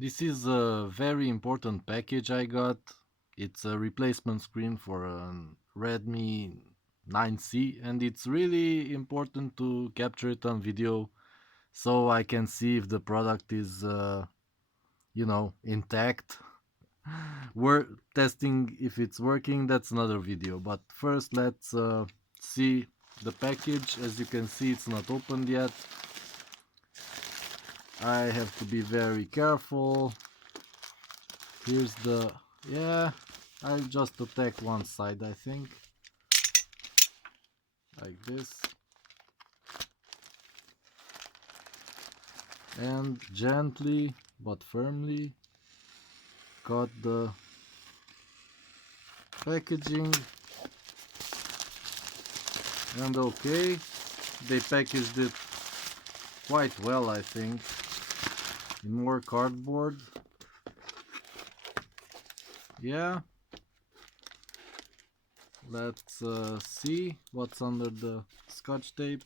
This is a very important package I got. It's a replacement screen for a Redmi 9C, and it's really important to capture it on video so I can see if the product is, intact. We're testing if it's working, that's another video. But first, let's see the package. As you can see, it's not opened yet. I have to be very careful. Here's the, yeah, I'll just attack one side, I think, like this, and gently but firmly cut the packaging. And okay, they packaged it quite well, I think, in more cardboard. Yeah, let's see what's under the scotch tape.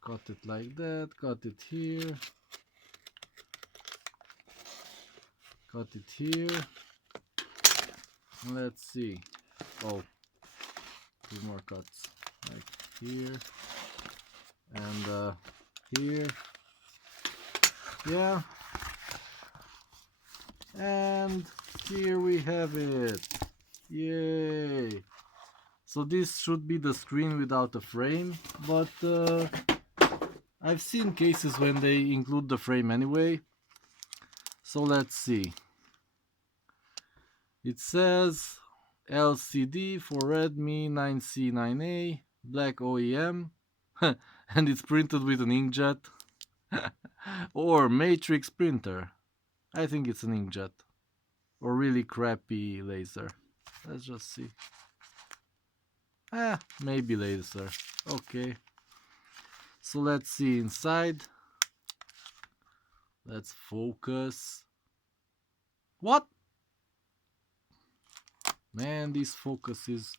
Cut it like that, cut it here, cut it here. Let's see. Oh, two more cuts, like here and here. Yeah, and here we have it. Yay! So this should be the screen without a frame, but I've seen cases when they include the frame anyway. So let's see. It says LCD for Redmi 9C 9A, black OEM, and it's printed with an inkjet or matrix printer. I think it's an inkjet or really crappy laser. Let's just see. Maybe laser. Okay. So let's see inside. Let's focus. What? Man, this focus is...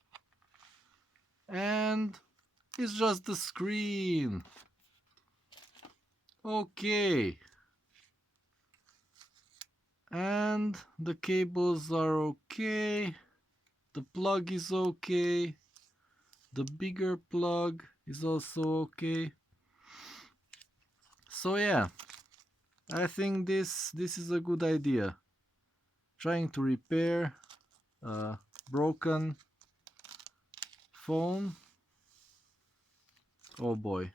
And it's just the screen. Okay. And the cables are okay. The plug is okay. The bigger plug is also okay. So yeah, I think this is a good idea. Trying to repair a broken phone. Oh boy.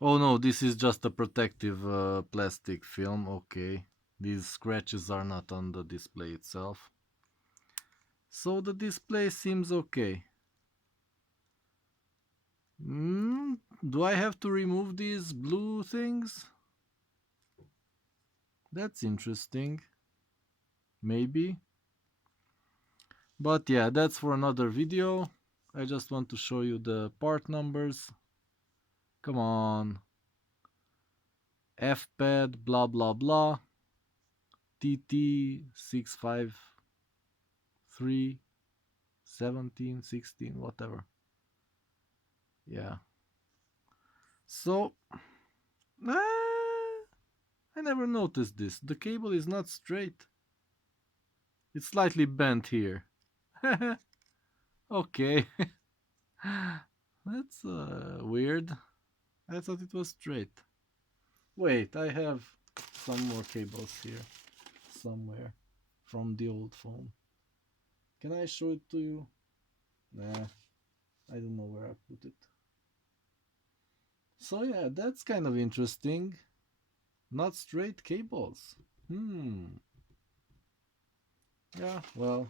Oh no, this is just a protective plastic film. Okay, these scratches are not on the display itself. So the display seems okay. Do I have to remove these blue things? That's interesting. Maybe. But yeah, that's for another video. I just want to show you the part numbers. Come on. FPAD, blah blah blah. TT653 17 16, whatever. Yeah. So I never noticed this. The cable is not straight. It's slightly bent here. Okay. That's weird. I thought it was straight. Wait, I have some more cables here somewhere from the old phone. Can I show it to you? Nah, I don't know where I put it. So yeah, that's kind of interesting. Not straight cables. Yeah, well,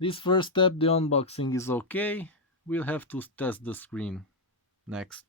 this first step, the unboxing, is okay. We'll have to test the screen next.